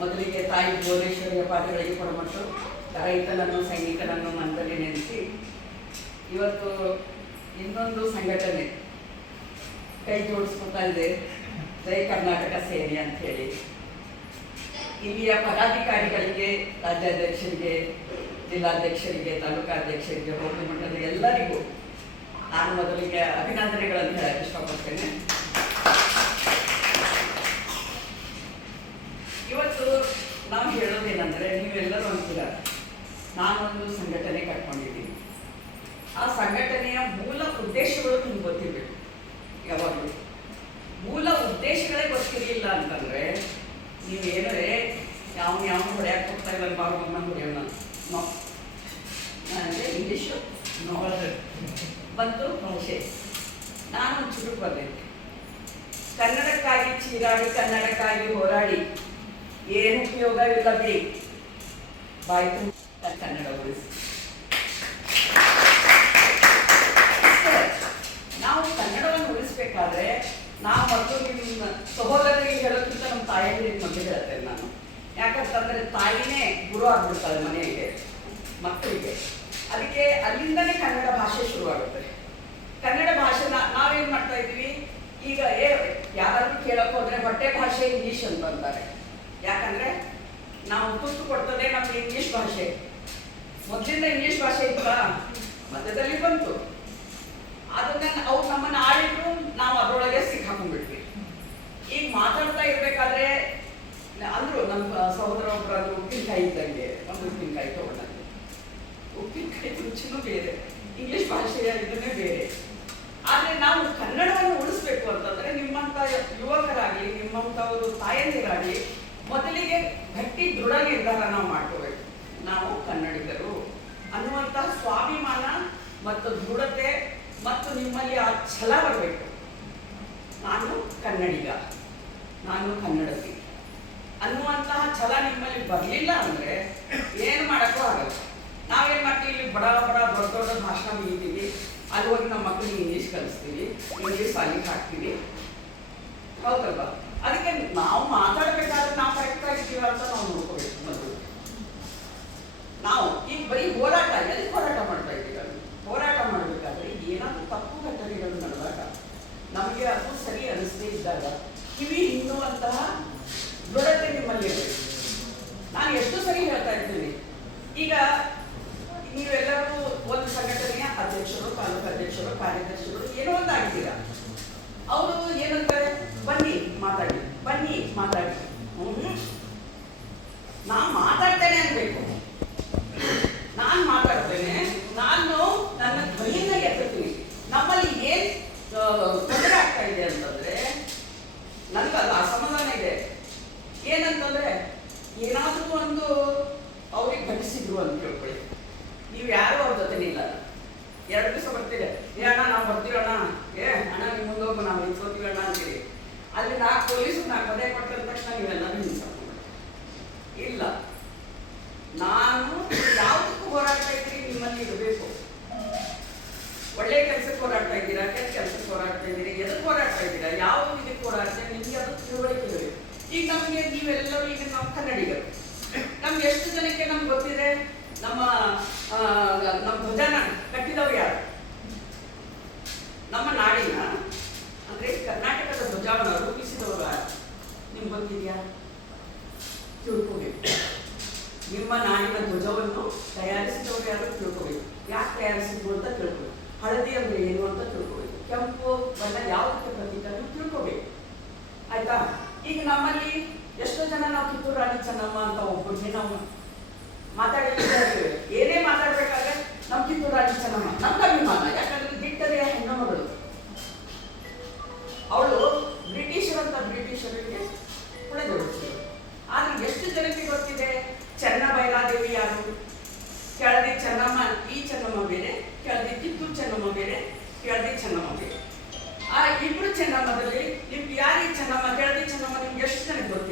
ಮೊದಲಿಗೆ ತಾಯಿ ಭುವನೇಶ್ವರಿಯ ಪಾದಗಳಿಗೆ ಕೊಡಮಟ್ಟು ರೈತನನ್ನು, ಸೈನಿಕನನ್ನು ಮನದಲ್ಲಿ ನೆನೆಸಿ ಇವತ್ತು ಇನ್ನೊಂದು ಸಂಘಟನೆ ಕೈ ಜೋಡಿಸ್ಕೊತಾ ಇದೆ ಜೈ ಕರ್ನಾಟಕ ಸೇನೆ ಅಂತ ಹೇಳಿ. ಇಲ್ಲಿಯ ಪದಾಧಿಕಾರಿಗಳಿಗೆ, ರಾಜ್ಯಾಧ್ಯಕ್ಷರಿಗೆ, ಜಿಲ್ಲಾಧ್ಯಕ್ಷರಿಗೆ, ತಾಲೂಕಾಧ್ಯಕ್ಷರಿಗೆ, ಹೋಬಳಿ ಮಟ್ಟದ ಎಲ್ಲರಿಗೂ ನಾನು ಮೊದಲಿಗೆ ಅಭಿನಂದನೆಗಳನ್ನು ಹೇಳಕ್ಕೆ ಇಷ್ಟಪಡ್ತೇನೆ ಇವತ್ತು ನಾವು ಹೇಳೋದೇನೆಂದರೆ ನೀವೆಲ್ಲರೂ ಅಂತೀರ ನಾನೊಂದು ಸಂಘಟನೆ ಕಟ್ಕೊಂಡಿದ್ದೀನಿ. ಆ ಸಂಘಟನೆಯ ಮೂಲ ಉದ್ದೇಶಗಳು ನಿಮ್ಗೆ ಗೊತ್ತಿರಬೇಕು, ಯಾವಾಗಲೂ. ಮೂಲ ಉದ್ದೇಶಗಳೇ ಗೊತ್ತಿರಲಿಲ್ಲ ಅಂತಂದರೆ ನೀವೇನರೆ ಯಾವ ಯಾವ ಹೊಡೆಯಕ್ಕೆ ಹೋಗ್ತಾ ಇಲ್ಲ ಬಂದ ಹೊಡೆಯೋಣ ನೋ ಅಂದರೆ ಇಂಗ್ಲೀಷು ನೋ ಬಂತು ಭಾಷೆ. ನಾನು ಒಂಚೂರು ಬಂದಿದ್ದೆ ಕನ್ನಡಕ್ಕಾಗಿ ಚೀರಾಡಿ, ಕನ್ನಡಕ್ಕಾಗಿ ಹೋರಾಡಿ, ಏನು ಇಲ್ಲ ಬಿಡಿ. ಬಾಯಿ ತುಂಬ ಕನ್ನಡ ಉಳಿಸಿ. ನಾವು ಕನ್ನಡವನ್ನು ಉಳಿಸ್ಬೇಕಾದ್ರೆ ನಾವು ಮತ್ತು ನಿಮ್ಮ ಸಹೋದರರಿಗೆ ಹೇಳೋಕ್ಕಿಂತ ನಮ್ಮ ತಾಯಿಯರಿಗೆ ಮೊದಲು ಹೇಳ್ತೇನೆ ನಾನು. ಯಾಕಂತಂದ್ರೆ ತಾಯಿನೇ ಗುರು ಆಗ್ಬಿಡ್ತಾಳೆ ಮನೆಗೆ ಮಕ್ಕಳಿಗೆ. ಅದಕ್ಕೆ ಅಲ್ಲಿಂದನೇ ಕನ್ನಡ ಭಾಷೆ ಶುರುವಾಗುತ್ತೆ. ಕನ್ನಡ ಭಾಷೆ ನಾವೇನ್ ಮಾಡ್ತಾ ಇದ್ವಿ ಈಗ ಏ, ಯಾರಾದ್ರೂ ಕೇಳಕ್ ಹೋದ್ರೆ ಹೊಟ್ಟೆ ಭಾಷೆ ಇಂಗ್ಲೀಷ್ ಅಂತ ಅಂತಾರೆ. ಯಾಕಂದ್ರೆ ನಾವು ತುತ್ತು ಕೊಡ್ತದೆ ನಮ್ಗೆ ಇಂಗ್ಲೀಷ್ ಭಾಷೆ. ಮೊದಲಿಂದ ಇಂಗ್ಲಿಷ್ ಭಾಷೆ ಇತ್ತ ಮಧ್ಯದಲ್ಲಿ ಬಂತು. ಅದನ್ನ ಅವ್ರು ನಮ್ಮನ್ನ ಆಡಿದ್ರು ನಾವು ಅದರೊಳಗೆ ಸಿಕ್ಕಾಕೊಂಡ್ಬಿಟ್ವಿ. ಈಗ ಮಾತಾಡ್ತಾ ಇರ್ಬೇಕಾದ್ರೆ, ಅಂದ್ರು ನಮ್ಮ ಸಹೋದರ ಒಬ್ಬರು ಅದು ಉಪ್ಪಿನಕಾಯಿ ಇದ್ದಂಗೆ, ಒಂದು ಉಪ್ಪಿನಕಾಯಿ ತಗೊಂಡಂಗೆ ಉಪ್ಪಿನಕಾಯಿ ರುಚಿನೂ ಬೇರೆ, ಇಂಗ್ಲಿಷ್ ಭಾಷೆಯ ಇದನ್ನೇ ಬೇರೆ. ಆದ್ರೆ ನಾವು ಕನ್ನಡವನ್ನು ಉಳಿಸ್ಬೇಕು ಅಂತಂದ್ರೆ ನಿಮ್ಮಂತ ಯುವಕರಾಗಿ ನಿಮ್ಮಂತವರು ತಾಯಂದಿರಾಗಿ ಮೊದಲಿಗೆ ಗಟ್ಟಿ ದೃಢ ನಿರ್ಧಾರ ನಾವು ಮಾಡ್ಕೋಬೇಕು. ನಾವು ಕನ್ನಡಿಗರು ಅನ್ನುವಂತಹ ಸ್ವಾಭಿಮಾನ ಮತ್ತು ದೃಢತೆ ಮತ್ತು ನಿಮ್ಮಲ್ಲಿ ಆ ಛಲ ಬರಬೇಕು. ನಾನು ಕನ್ನಡಿಗ. ನಾನು ಕನ್ನಡತಿ. ಅನ್ನುವಂತಹ ಛಲ ನಿಮ್ಮಲ್ಲಿ ಬರಲಿಲ್ಲ ಅಂದ್ರೆ ಏನು ಮಾಡೋಕ್ಕೂ ಆಗಲ್ಲ. ನಾವೇನು ಮಾಡ್ತೀವಿ? ಇಲ್ಲಿ ಬಡ ಬಡ, ದೊಡ್ಡ ದೊಡ್ಡ ಭಾಷಣ ಮುಗಿತೀವಿ ಅಲ್ಲಿ ಹೋಗಿ ನಮ್ಮ ಮಕ್ಕಳಿಗೆ ಇಂಗ್ಲೀಷ್ ಕಲಿಸ್ತೀವಿ. ಇಂಗ್ಲೀಷ್ ಅಲ್ಲಿ ಹಾಕ್ತೀವಿ. ಹೌದಲ್ವಾ? ಅದಕ್ಕೆ ನಾವು ಮಾತಾಡ್ಬೇಕಾದ್ರೆ ನಾವು ಕರೆಕ್ಟ್ ಆಗಿದ್ದೀವಿ ಅಂತ ನಾವು ನೋಡ್ಕೋಬೇಕು ಮೊದಲು ನಾವು ಈಗ ಬರೀ ಹೋರಾಟ ಎಲ್ಲಿ ಹೋರಾಟ ಮಾಡ್ತಾ ಇದ್ದೀವಿ ಅಲ್ಲಿ? ಹೋರಾಟ ಮಾಡಬೇಕಾದ್ರೆ ಏನಾದರೂ ತಪ್ಪು ಘಟನೆಗಳು ನಡೆದಾಗ ನಮಗೆ ಅದು ಸರಿ ಅನಿಸದೇ ಇದ್ದಾಗ ಕಿವಿ ಹಿಂಡುವಂತಹ ನಿಮ್ಮಲ್ಲಿ ನಾನು ಎಷ್ಟು ಸರಿ ಹೇಳ್ತಾ ಇದ್ದೀನಿ ಈಗ ನೀವೆಲ್ಲರೂ ಒಂದು ಸಂಘಟನೆಯ ಅಧ್ಯಕ್ಷರು, ತಾಲೂಕು ಅಧ್ಯಕ್ಷರು, ಕಾರ್ಯದರ್ಶಿಗಳು ಏನೋ ಒಂದು ಆಗಿದ್ದೀರಾ ಅವರು ಏನಂತಾರೆ? ಬನ್ನಿ, ಮಾತಾಡಿ ಬನ್ನಿ, ಮಾತಾಡಿ. ಹ್ಮ್. ನಾನು ಮಾತಾಡ್ತೇನೆ ಅನ್ಬೇಕು ನಾನು ಮಾತಾಡ್ತೇನೆ ನಾನು ನನ್ನ ಧ್ವನಿಯನ್ನ ಎತ್ತುತ್ತೀನಿ ನಮ್ಮಲ್ಲಿ ಏನ್ ಆ, ತೊಂದರೆ ಆಗ್ತಾ ಇದೆ ಅಂತಂದ್ರೆ ನನಗಲ್ಲ ಅಸಮಾಧಾನ ಇದೆ ಏನಂತಂದ್ರೆ ಏನಾದರೂ ಒಂದು ಅವ್ರಿಗೆ ಘಟಿಸಿದ್ರು ಅಂತ ಕೇಳ್ಕೊಳ್ಳಿ ನೀವು ಯಾರು ಅವ್ರ ಜೊತೆ ಇಲ್ಲ ಎರಡು ದಿವಸ ಬರ್ತೀರಿ ಏ ಅಣ್ಣ ನಾವು ಬರ್ತೀವಣ್ಣ ಏ ಅಣ್ಣ ನಿಮ್ಮ ಮುಂದೆ ಹೋಗು ನಾವು ನಿಂತ್ಕೋತೀವಿ ಅಣ್ಣ ಅಂತೀರಿ ಅಲ್ಲಿ ನಾಲ್ಕು ಪೊಲೀಸರು ನಾಲ್ಕು ಪದೇ ಕೊಟ್ಟಿದ ತಕ್ಷಣ ನೀವೆಲ್ಲರೂ ಹಿಂಸಾಕೊಂಡು ಇಲ್ಲ ನಾನು ಯಾವುದಕ್ಕೂ ಹೋರಾಡ್ತಾ ಇದ್ದೀರಿ ನಿಮ್ಮಲ್ಲಿ ಇರಬೇಕು ಒಳ್ಳೆ ಕೆಲಸಕ್ಕೆ ಹೋರಾಡ್ತಾ ಇದ್ದೀರಾ ಕೆಟ್ಟ ಕೆಲಸಕ್ಕೆ ಹೋರಾಡ್ತಾ ಇದ್ದೀರಿ ಎದಕ್ಕೆ ಹೋರಾಡ್ತಾ ಇದ್ದೀರಾ ಯಾವ ಇದಕ್ಕೆ ಹೋರಾಡ್ತಾ ನಿಮಗೆ ಅದು ತಿಳುವಳಿಕೆ ಇರಬೇಕು ಈಗ ನಮಗೆ ನೀವೆಲ್ಲರೂ ಈಗ ನಾವು ಕನ್ನಡಿಗರು ನಮ್ಗೆ ಎಷ್ಟು ಜನಕ್ಕೆ ನಮ್ಗೆ ಗೊತ್ತಿದೆ ನಮ್ಮ ಆ, ನಮ್ಮ ಧ್ವಜನ ಕಟ್ಟಿದವ್ರು ಯಾರು ನಮ್ಮ ನಾಡಿನ ಅಂದ್ರೆ ಕರ್ನಾಟಕದ ಧ್ವಜವನ್ನು ರೂಪಿಸಿದವರು ಯಾರು ನಿಮ್ಗೆ ಗೊತ್ತಿದೆಯಾ ತಿಳ್ಕೋಬೇಕು. ನಿಮ್ಮ ನಾಡಿನ ಧ್ವಜವನ್ನು ತಯಾರಿಸಿದವರು ಯಾರು? ತಿಳ್ಕೋಬೇಕು. ಯಾಕೆ ತಯಾರಿಸಿದ್ರು ಅಂತ ತಿಳ್ಕೋಬೇಕು. ಹಳದಿ ಅಂದ್ರೆ ಏನು ಅಂತ ತಿಳ್ಕೋಬೇಕು. ಕೆಂಪು ಬಣ್ಣ ಯಾವುದಕ್ಕೆ ಪ್ರತೀಕ ತಿಳ್ಕೋಬೇಕು. ಆಯ್ತಾ? ಈಗ ನಮ್ಮಲ್ಲಿ ಎಷ್ಟೋ ಜನ ನಾವು ಕಿತ್ತೂರು ರಾಣಿ ಚೆನ್ನಮ್ಮ ಅಂತ ಒಬ್ಬರಿಗೆ ನಾವು ಮಾತಾಡಿದ್ರೆ ಏನೇ ಮಾತಾಡ್ಬೇಕಾದ್ರೆ ನಮ್ಮ ಕಿತ್ತೂರು ರಾಣಿ ಚೆನ್ನಮ್ಮ. ನಮ್ಗೆ ಅಭಿಮಾನ. ಯಾಕಂದ್ರೆ ದಿಟ್ಟರೆಯ ಹೆಣ್ಣುಮಗಳು ಅವಳು ಬ್ರಿಟಿಷರಂತ ಬ್ರಿಟಿಷರಿಗೆ ಹೊಡೆದೊಡಿಸಿದ್ರು ಆದ್ರೆ ಎಷ್ಟು ಜನಕ್ಕೆ ಗೊತ್ತಿದೆ? ಚೆನ್ನ ಬೈರಾದೇವಿ ಯಾರು ಕೆಳದಿ ಚೆನ್ನಮ್ಮ, ಈ ಚೆನ್ನಮ್ಮ ಬೇರೆ, ಕೆಳದಿ ಕಿತ್ತೂರು ಚೆನ್ನಮ್ಮ ಬೇರೆ, ಕೆಳದಿ ಚೆನ್ನಮ್ಮ ಬೇರೆ. ಆ ಇಬ್ರು ಚೆನ್ನಮ್ಮದಲ್ಲಿ ನಿಮ್ಗೆ ಯಾರಿಗೆ ಚೆನ್ನಮ್ಮ, ಕೆಳದಿ ಚೆನ್ನಮ್ಮ, ನಿಮ್ಗೆ ಎಷ್ಟು ಜನಕ್ಕೆ ಗೊತ್ತಿದೆ